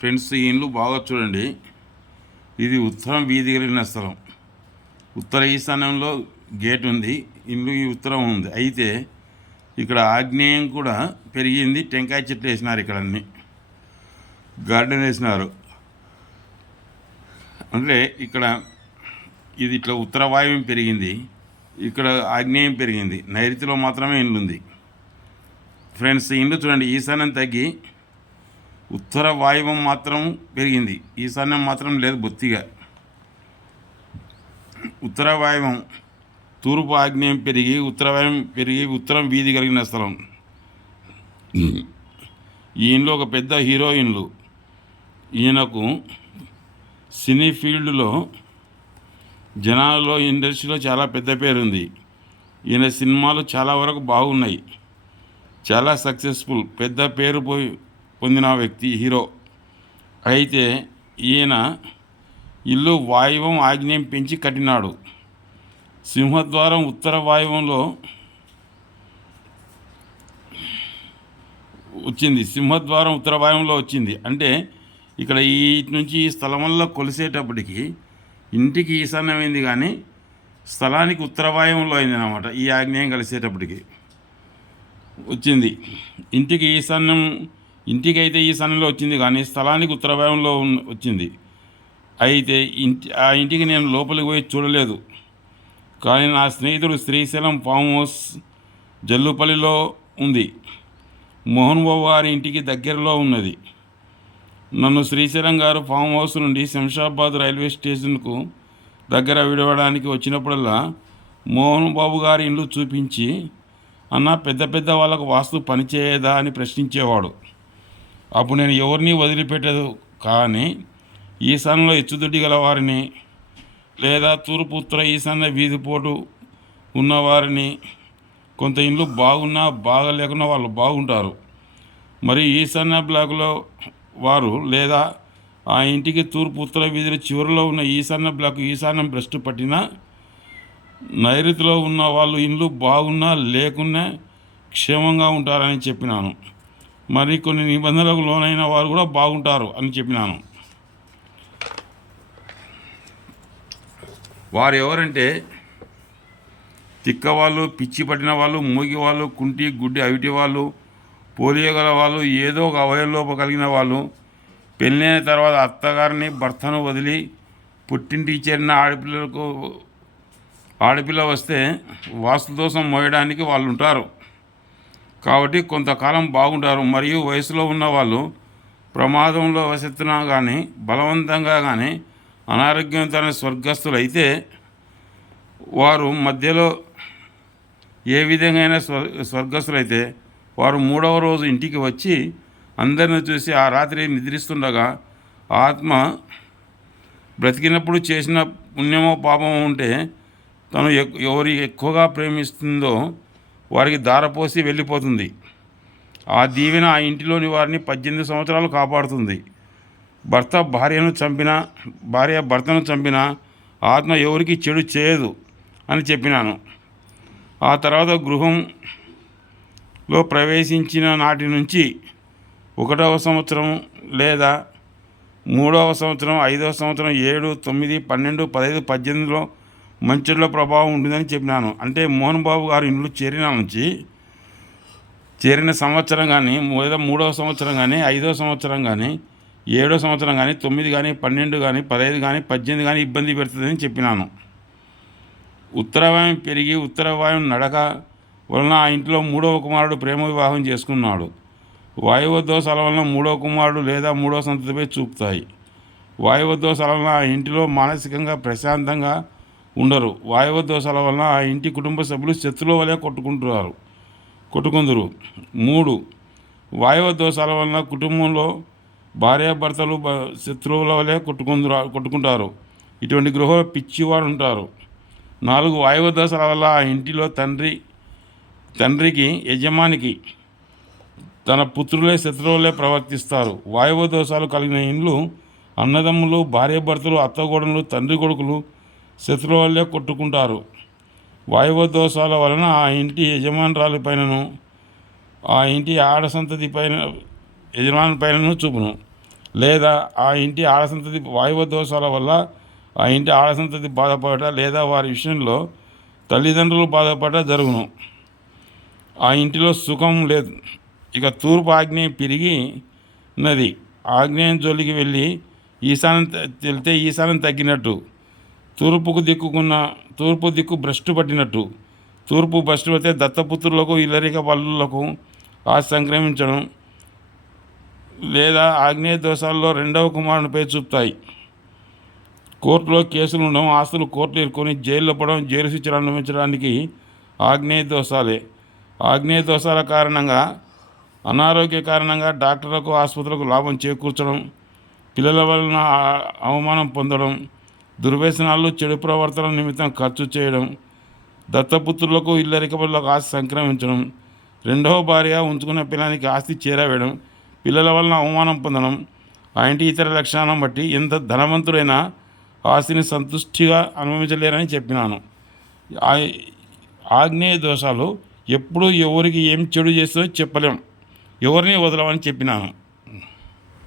Friends, ఈ ఇల్లు బాగా చూడండి. ఇది ఉత్తరం వీధి కలిగిన స్థలం. ఉత్తర ఈశాన్యంలో గేట్ ఉంది. ఇల్లు ఈ ఉత్తరం ఉంది. అయితే ఇక్కడ ఆగ్నేయం కూడా పెరిగింది. టెంకాయ చెట్లు వేసినారు. ఇక్కడ అన్ని గార్డెన్ వేసినారు. అంటే ఇక్కడ ఇది ఇట్లా ఉత్తర వాయువ్యం పెరిగింది, ఇక్కడ ఆగ్నేయం పెరిగింది. నైరుతిలో మాత్రమే ఇల్లు ఉంది. ఫ్రెండ్స్, ఈ ఇల్లు చూడండి. ఈశాన్యం తగ్గి ఉత్తర వాయువ్యం మాత్రం పెరిగింది, ఈశాన్యం మాత్రం లేదు బొత్తిగా. ఉత్తర వాయువ్యం తూర్పు ఆగ్నేయం పెరిగి ఉత్తర వాయువ్యం పెరిగి ఉత్తరం వీధి కలిగిన స్థలం. ఈ ఇంట్లో ఒక పెద్ద హీరోయిన్లు. ఈయనకు సినీ ఫీల్డ్లో జనాలలో ఇండస్ట్రీలో చాలా పెద్ద పేరుంది. ఈయన సినిమాలు చాలా వరకు బాగున్నాయి, చాలా సక్సెస్ఫుల్, పెద్ద పేరు పొందిన వ్యక్తి, హీరో. అయితే ఈయన ఇల్లు వాయువ్యం ఆగ్నేయం పెంచి కట్టినాడు. సింహద్వారం ఉత్తర వాయువ్యంలో వచ్చింది. సింహద్వారం ఉత్తర వాయువ్యంలో వచ్చింది. అంటే ఇక్కడ ఈ నుంచి ఈ స్థలం వల్ల కొలిసేటప్పటికి ఇంటికి ఈశాన్యమైంది, కానీ స్థలానికి ఉత్తర వాయువ్యంలో అయింది అన్నమాట. ఈ ఆగ్నేయం కలిసేటప్పటికి వచ్చింది. ఇంటికి ఈశాన్యం, ఇంటికైతే ఈశాన్యంలో వచ్చింది, కానీ స్థలానికి ఉత్తర వాయువ్యంలో వచ్చింది. అయితే ఆ ఇంటికి నేను లోపలికి పోయి చూడలేదు, కానీ నా స్నేహితుడు శ్రీశైలం ఫామ్ హౌస్ జల్లుపల్లిలో ఉంది. మోహన్ బాబు గారి ఇంటికి దగ్గరలో ఉన్నది. నన్ను శ్రీశైలం గారు ఫామ్ హౌస్ నుండి శంషాబాద్ రైల్వే స్టేషన్కు దగ్గర విడవడానికి వచ్చినప్పుడల్లా మోహన్ బాబు గారి ఇల్లు చూపించి, అన్న పెద్ద పెద్ద వాళ్ళకు వాస్తు పనిచేయదా అని ప్రశ్నించేవాడు. అప్పుడు నేను ఎవరిని వదిలిపెట్టదు, కానీ ఈశాన్యంలో ఎచ్చుదొడ్డి గలవారిని లేదా తూర్పు ఉత్తర ఈశాన్య వీధిపోటు ఉన్నవారిని, కొంత ఇండ్లు బాగున్నా బాగలేకున్నా వాళ్ళు బాగుంటారు. మరి ఈశాన్య బ్లాకులో వారు లేదా ఆ ఇంటికి తూర్పు ఉత్తర వీధుల చివరిలో ఉన్న ఈశాన్య బ్లాక్ ఈశాన్యం భ్రష్టు పట్టిన నైరుతిలో ఉన్న వాళ్ళు ఇండ్లు బాగున్నా లేకున్నా క్షేమంగా ఉంటారని చెప్పినాను. మరి కొన్ని నిబంధనలకు లోనైన వారు కూడా బాగుంటారు అని చెప్పినాను. వారు ఎవరంటే తిక్కవాళ్ళు, పిచ్చి పట్టిన వాళ్ళు, మూగి వాళ్ళు, కుంటి గుడ్డి అవిటి వాళ్ళు, పోలియో గల వాళ్ళు, ఏదో ఒక అవయలోప కలిగిన వాళ్ళు, పెళ్ళైన తర్వాత అత్తగారిని భర్తను వదిలి పుట్టింటికి చేరిన ఆడపిల్ల వస్తే వాస్తుదోషం మోయడానికి వాళ్ళు ఉంటారు. కాబట్టి కొంతకాలం బాగుంటారు. మరియు వయసులో ఉన్న వాళ్ళు ప్రమాదంలో వసెత్తునా కానీ బలవంతంగా కానీ అనారోగ్యంతో స్వర్గస్థులు అయితే వారు మధ్యలో ఏ విధంగా స్వర్గస్థులైతే వారు 3వ రోజు ఇంటికి వచ్చి అందరిని చూసి ఆ రాత్రి నిద్రిస్తుండగా ఆత్మ బ్రతికినప్పుడు చేసిన పుణ్యమో పాపమో ఉంటే తను ఎవరి ఎక్కువగా ప్రేమిస్తుందో వారికి దారపోసి వెళ్ళిపోతుంది. ఆ దీవెన ఆ ఇంటిలోని వారిని 18 సంవత్సరాలు కాపాడుతుంది. భార్య భర్తను చంపినా ఆత్మ ఎవరికి చెడు చేయదు అని చెప్పినాను. ఆ తర్వాత గృహంలో ప్రవేశించిన నాటి నుంచి 1వ సంవత్సరం లేదా 3వ సంవత్సరం, 5వ సంవత్సరం, 7, 9, 12, 15, 18లో మంచుల ప్రభావం ఉంటుందని చెప్పినాను. అంటే మోహన్ బాబు గారు ఇంట్లో చేరిన సంవత్సరం కానీ, లేదా 3వ సంవత్సరం కానీ, 5వ సంవత్సరం కానీ, 7వ సంవత్సరం కానీ, 9 కానీ, 12 కానీ, 15 కానీ, 18 కానీ ఇబ్బంది పెడుతుందని చెప్పినాను. ఉత్తరవాయుం పెరిగి ఉత్తరవాయుం నడక వలన ఆ ఇంట్లో 3వ కుమారుడు ప్రేమ వివాహం చేసుకున్నాడు. వాయువ దోషాల వలన 3వ కుమారుడు లేదా 3వ సంతతిపై చూపుతాయి. వాయువ దోషాల వలన ఆ ఇంటిలో మానసికంగా ప్రశాంతంగా ఉండరు. వాయువ దోషాల వలన ఆ ఇంటి కుటుంబ సభ్యులు శత్రువుల వలె కొట్టుకుందరు. 3. వాయువ దోషాల వలన కుటుంబంలో భార్యాభర్తలు శత్రువుల వలె కొట్టుకుంటారు. ఇటువంటి గృహంలో పిచ్చివారు ఉంటారు. 4. వాయువ దోషాల వల్ల ఆ ఇంటిలో తండ్రికి యజమానికి తన పుత్రులే శత్రువులే ప్రవర్తిస్తారు. వాయువ దోషాలు కలిగిన ఇండ్లు అన్నదమ్ములు, భార్యాభర్తలు, అత్తగోడలు, తండ్రి కొడుకులు శత్రువుల వల్లే కొట్టుకుంటారు. వాయువ దోషాల వలన ఆ ఇంటి యజమానురాలి పైనను ఆ ఇంటి ఆడ సంతతి యజమాని పైనను చూపును. లేదా ఆ ఇంటి ఆడసంతతి వాయువ దోషాల వల్ల ఆ ఇంటి ఆడసంతతి బాధపడట లేదా వారి విషయంలో తల్లిదండ్రులు బాధపడట జరుగును. ఆ ఇంటిలో సుఖం లేదు. ఇక తూర్పు ఆగ్నేయం పెరిగి ఉన్నది. ఆగ్నేయం జోలికి వెళ్ళి ఈశాన్యం వెళ్తే ఈశాన్యం తగ్గినట్టు. తూర్పు దిక్కు భ్రష్టు పట్టినట్టు. తూర్పు భ్రష్టు పడితే దత్తపుత్రులకు ఇల్లరిక పల్లులకు ఆస్తి సంక్రమించడం లేదా ఆగ్నేయ దోషాల్లో రెండవ కుమారునిపై చూపుతాయి. కోర్టులో కేసులు ఉండడం, ఆస్తులు కోర్టులు ఇరుకొని జైల్లో పడడం, జైలు శిక్షలు అనుభవించడానికి ఆగ్నేయ దోషాలే. ఆగ్నేయ దోషాల కారణంగా అనారోగ్య కారణంగా డాక్టర్లకు ఆసుపత్రులకు లాభం చేకూర్చడం, పిల్లల వలన అవమానం పొందడం, దుర్వ్యసనాలు చెడు ప్రవర్తన నిమిత్తం ఖర్చు చేయడం, దత్తపుత్రులకు ఇల్లరికబడులకు ఆస్తి సంక్రమించడం, రెండవ భార్య ఉంచుకున్న పిల్లానికి ఆస్తి చేరవేయడం, పిల్లల వలన అవమానం పొందడం, ఆ ఇంటి ఇతర లక్షణాలను బట్టి ఎంత ధనవంతుడైనా ఆస్తిని సంతుష్టిగా అనుభవించలేరని చెప్పినాను. ఆగ్నేయ దోషాలు ఎప్పుడు ఎవరికి ఏం చెడు చేస్తుందో చెప్పలేం, ఎవరిని వదలమని చెప్పినాను.